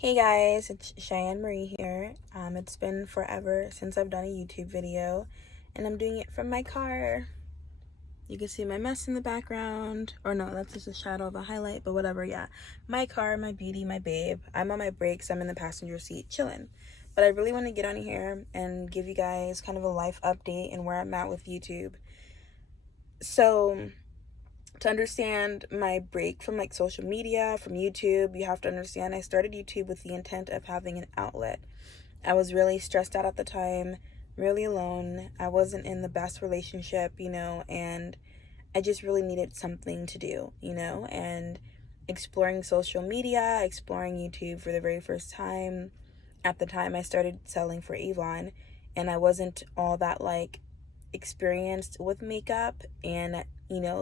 Hey guys, it's Cheyenne Marie here. It's been forever since I've done a YouTube video, and I'm doing it from my car. You can see my mess in the background, or no, that's just a shadow of a highlight, but whatever, yeah. My car, my beauty, my babe. I'm on my breaks, I'm in the passenger seat chilling. But I really want to get on here and give you guys kind of a life update and where I'm at with YouTube. So, to understand my break from like social media, from YouTube, you have to understand I started YouTube with the intent of having an outlet. I was really stressed out at the time, really alone. I wasn't in the best relationship, and I just really needed something to do, and exploring social media, exploring YouTube for the very first time. At the time, I started selling for Avon, and I wasn't all that like experienced with makeup and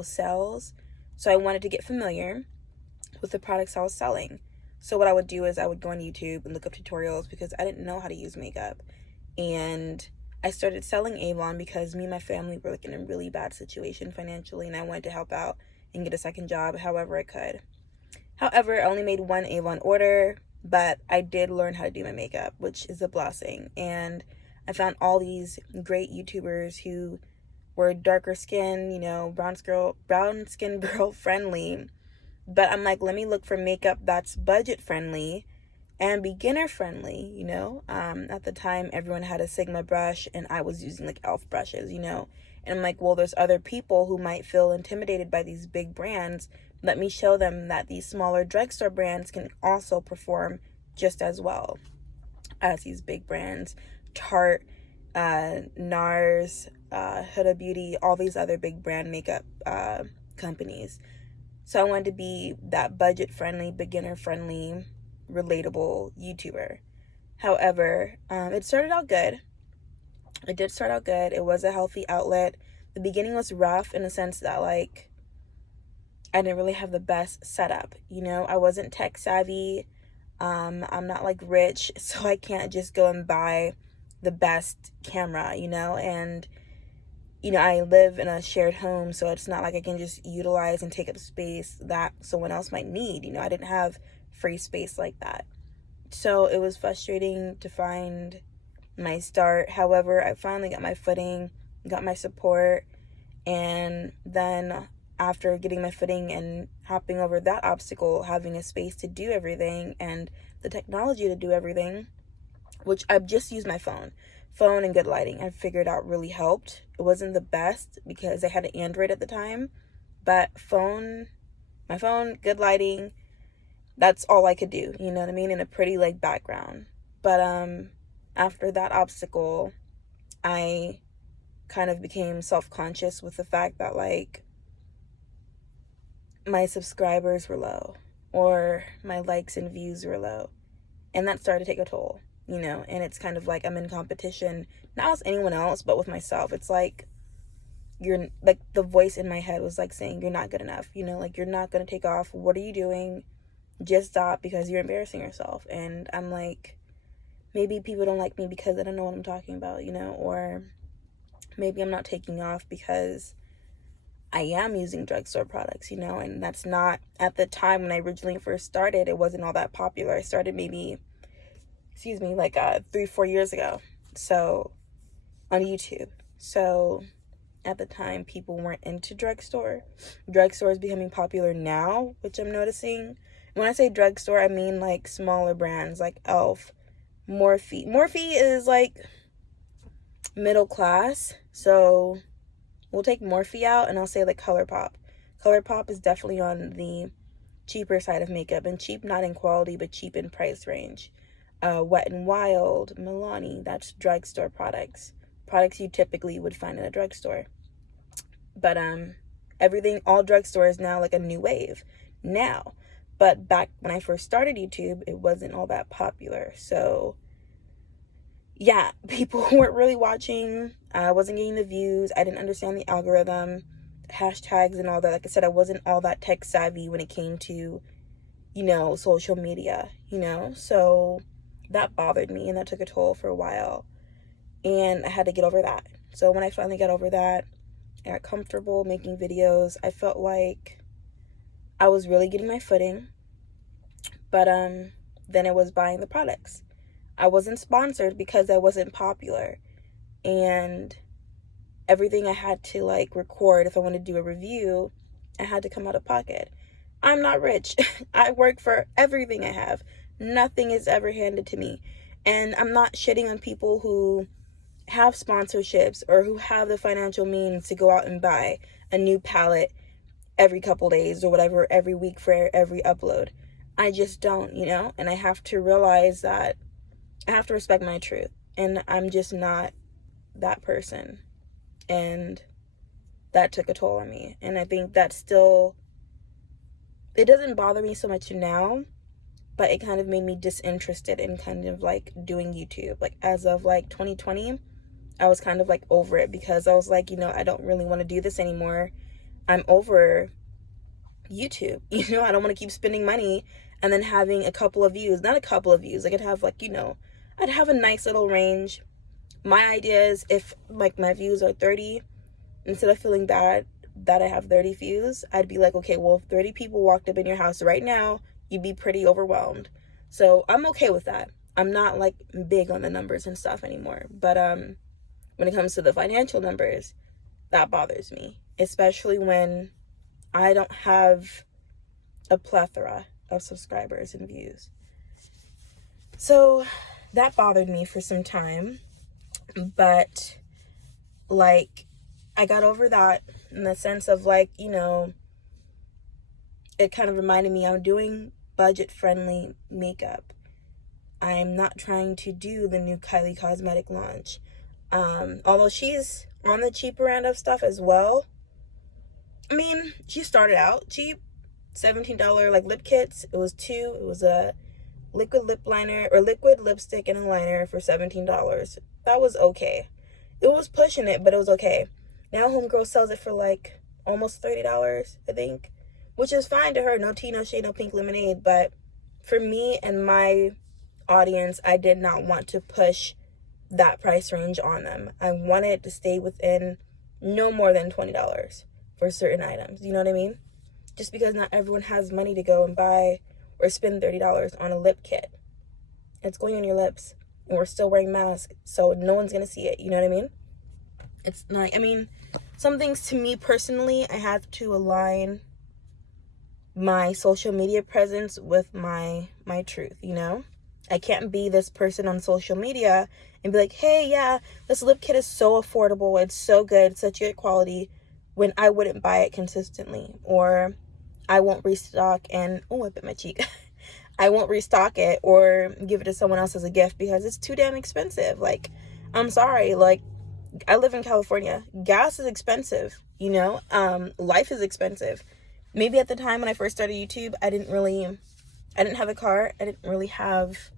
sales, so I wanted to get familiar with the products I was selling. So what I would do is I would go on YouTube and look up tutorials because I didn't know how to use makeup, and I started selling Avon because me and my family were like in a really bad situation financially, and I wanted to help out and get a second job however I could. However, I only made one Avon order, but I did learn how to do my makeup, which is a blessing. And I found all these great YouTubers who were darker skin, brown skin girl friendly. But I'm like, let me look for makeup that's budget friendly and beginner friendly, At the time, everyone had a Sigma brush and I was using like e.l.f. brushes, And I'm like, well, there's other people who might feel intimidated by these big brands. Let me show them that these smaller drugstore brands can also perform just as well as these big brands. Tarte, NARS, Huda Beauty, all these other big brand makeup companies. So I wanted to be that budget-friendly, beginner-friendly, relatable YouTuber. However, it started out good. It did start out good. It was a healthy outlet. The beginning was rough in the sense that, like, I didn't really have the best setup. I wasn't tech savvy. I'm not, like, rich, so I can't just go and buy the best camera, and I live in a shared home, so it's not like I can just utilize and take up space that someone else might need. I didn't have free space like that. So it was frustrating to find my start. However, I finally got my footing, got my support, and then after getting my footing and hopping over that obstacle, having a space to do everything and the technology to do everything, which I've just used my phone and good lighting, I figured out really helped. It wasn't the best because I had an Android at the time, but my phone, good lighting, that's all I could do, you know what I mean, in a pretty like background. But after that obstacle, I kind of became self-conscious with the fact that like my subscribers were low or my likes and views were low, and that started to take a toll. And it's kind of like I'm in competition, not with anyone else, but with myself. It's like, you're like, the voice in my head was like saying, you're not good enough, like you're not going to take off. What are you doing? Just stop because you're embarrassing yourself. And I'm like, maybe people don't like me because I don't know what I'm talking about, or maybe I'm not taking off because I am using drugstore products, and that's not, at the time when I originally first started, it wasn't all that popular. I started maybe 3-4 years ago, so on YouTube. So at the time, people weren't into drugstore. Drugstore is becoming popular now, which I'm noticing. When I say drugstore, I mean like smaller brands like e.l.f., Morphe. Morphe is like middle class, so we'll take Morphe out and I'll say like ColourPop. ColourPop is definitely on the cheaper side of makeup, and cheap not in quality but cheap in price range. Wet n Wild, Milani, that's drugstore products you typically would find in a drugstore. But all drugstore is now like a new wave now. But back when I first started YouTube, it wasn't all that popular. So yeah, people weren't really watching. I wasn't getting the views. I didn't understand the algorithm, hashtags and all that. Like I said, I wasn't all that tech savvy when it came to, social media, so that bothered me, and that took a toll for a while, and I had to get over that. So when I finally got over that, I got comfortable making videos. I felt like I was really getting my footing, but than it was buying the products. I wasn't sponsored because I wasn't popular, and everything I had to like record, if I wanted to do a review, I had to come out of pocket. I'm not rich. I work for everything I have. Nothing is ever handed to me. And I'm not shitting on people who have sponsorships or who have the financial means to go out and buy a new palette every couple days or whatever, every week for every upload. I just don't, you know? And I have to realize that I have to respect my truth. And I'm just not that person. And that took a toll on me. And I think that still, it doesn't bother me so much now, but it kind of made me disinterested in kind of like doing YouTube. Like as of like 2020, I was kind of like over it because I was like, you know, I don't really want to do this anymore. I'm over YouTube. You know, I don't want to keep spending money and then having a couple of views. Not a couple of views. I could have like, you know, I'd have a nice little range. My idea is if like my views are 30, instead of feeling bad that I have 30 views, I'd be like, okay, well, if 30 people walked up in your house right now, you'd be pretty overwhelmed. So I'm okay with that. I'm not like big on the numbers and stuff anymore. But when it comes to the financial numbers, that bothers me, especially when I don't have a plethora of subscribers and views. So that bothered me for some time. But like I got over that in the sense of like, you know, it kind of reminded me I'm doing budget-friendly makeup. I'm not trying to do the new Kylie Cosmetic launch. Although she's on the cheaper end of stuff as well. I mean, she started out cheap. $17 like lip kits. It was two. It was a liquid lip liner or liquid lipstick and a liner for $17. That was okay. It was pushing it, but it was okay. Now homegirl sells it for like almost $30, I think, which is fine to her. No tea, no shade, no pink lemonade. But for me and my audience, I did not want to push that price range on them. I wanted to stay within no more than $20 for certain items. You know what I mean? Just because not everyone has money to go and buy or spend $30 on a lip kit. It's going on your lips, and we're still wearing masks, so no one's gonna see it. You know what I mean? It's not, I mean, some things to me personally, I have to align my social media presence with my truth, you know? I can't be this person on social media and be like, hey, yeah, this lip kit is so affordable, it's so good, it's such good quality, when I wouldn't buy it consistently, or I won't restock and, oh, I bit my cheek. I won't restock it or give it to someone else as a gift because it's too damn expensive. Like, I'm sorry, like, I live in California. Gas is expensive, you know? Life is expensive. Maybe at the time when I first started YouTube, I didn't have a car. I didn't really have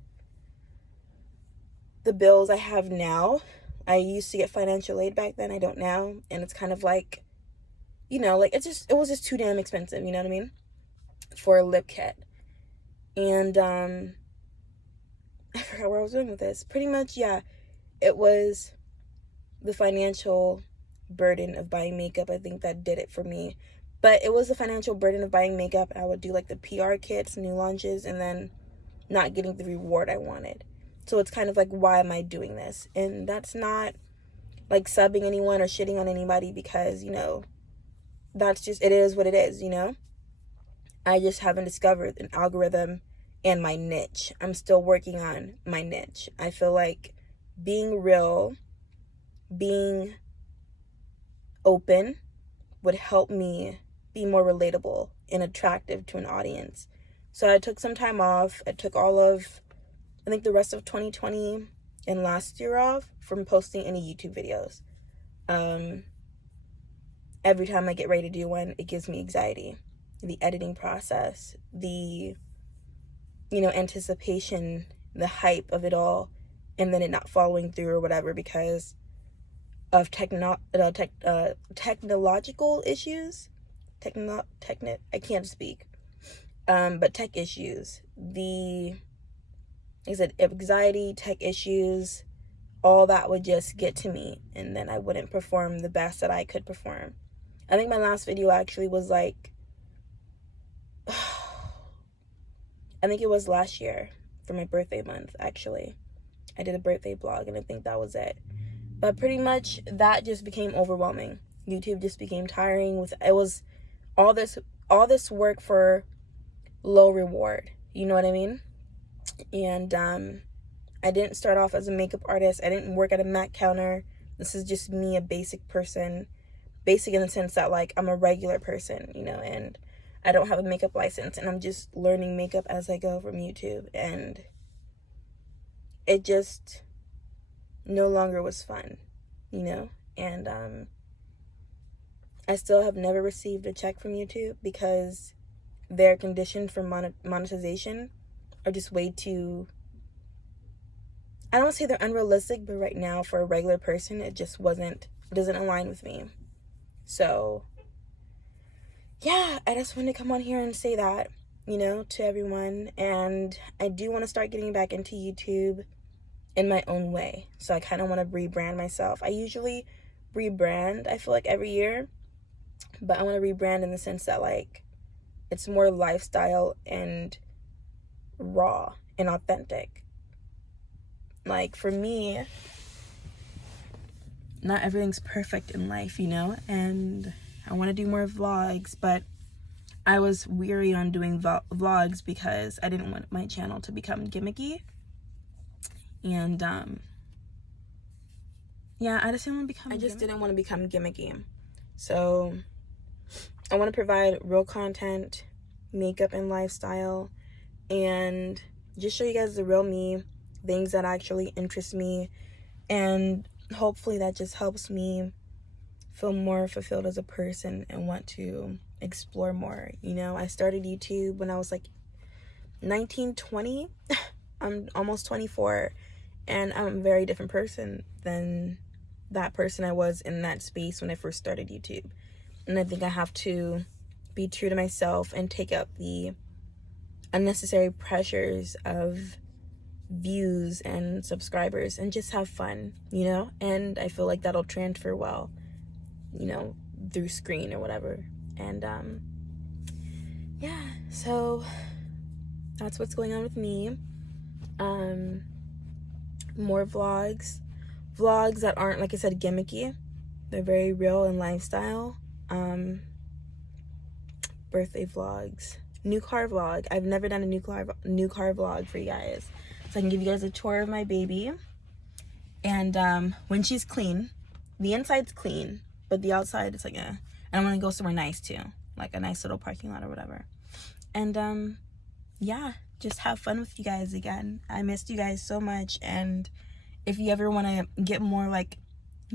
the bills I have now. I used to get financial aid back then. I don't now. And it's kind of like, you know, like it was just too damn expensive, you know what I mean? For a lip kit. And I forgot where I was going with this. Pretty much, yeah, it was the financial burden of buying makeup. I think that did it for me. But it was the financial burden of buying makeup. I would do like the PR kits, new launches, and then not getting the reward I wanted. So it's kind of like, why am I doing this? And that's not like subbing anyone or shitting on anybody because, you know, that's just, it is what it is, you know? I just haven't discovered an algorithm and my niche. I'm still working on my niche. I feel like being real, being open would help me be more relatable and attractive to an audience. So I took some time off. I took all of, I think the rest of 2020 and last year off from posting any YouTube videos. Every time I get ready to do one, it gives me anxiety. The editing process, the, you know, anticipation, the hype of it all, and then it not following through or whatever because of technological issues. I can't speak. But tech issues. Like I said, anxiety, tech issues, all that would just get to me, and then I wouldn't perform the best that I could perform. I think my last video actually was like, I think it was last year, for my birthday month, actually. I did a birthday vlog, and I think that was it. But pretty much that just became overwhelming. YouTube just became tiring. It was all this work for low reward. You know what I mean? And I didn't start off as a makeup artist. I didn't work at a MAC counter. This is just me, a basic person. Basic in the sense that, like, I'm a regular person, you know, and I don't have a makeup license, and I'm just learning makeup as I go from YouTube, and it just no longer was fun, you know. And I still have never received a check from YouTube because their conditions for monetization are just way too, I don't want to say they're unrealistic, but right now for a regular person, it just doesn't align with me. So yeah, I just wanted to come on here and say that, you know, to everyone. And I do want to start getting back into YouTube in my own way. So I kind of want to rebrand myself. I usually rebrand, I feel like, every year, but I want to rebrand in the sense that, like, it's more lifestyle and raw and authentic. Like, for me, not everything's perfect in life, you know, and I want to do more vlogs, but I was weary on doing vlogs because I didn't want my channel to become gimmicky. And yeah, I just didn't want to become gimmicky. So I want to provide real content, makeup and lifestyle, and just show you guys the real me, things that actually interest me, and hopefully that just helps me feel more fulfilled as a person and want to explore more. You know, I started YouTube when I was like 19, 20. I'm almost 24, and I'm a very different person than that person I was in that space when I first started YouTube. And I think I have to be true to myself and take up the unnecessary pressures of views and subscribers and just have fun, you know. And I feel like that'll transfer well, you know, through screen or whatever. And yeah, so that's what's going on with me. More vlogs that aren't, like I said, gimmicky. They're very real and lifestyle. Birthday vlogs, new car vlog. I've never done a new car vlog for you guys, so I can give you guys a tour of my baby. And when she's clean, the inside's clean, but the outside, it's like and I want to go somewhere nice too, like a nice little parking lot or whatever. And yeah, just have fun with you guys again. I missed you guys so much. And if you ever want to get more like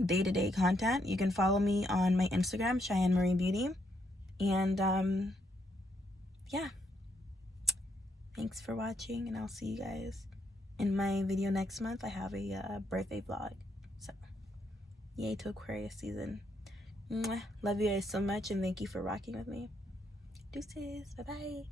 day-to-day content, you can follow me on my Instagram, Cheyenne Marie Beauty. And yeah, thanks for watching, and I'll see you guys in my video next month. I have a birthday vlog, so yay to Aquarius season. Mwah. Love you guys so much, and thank you for rocking with me. Deuces, bye bye.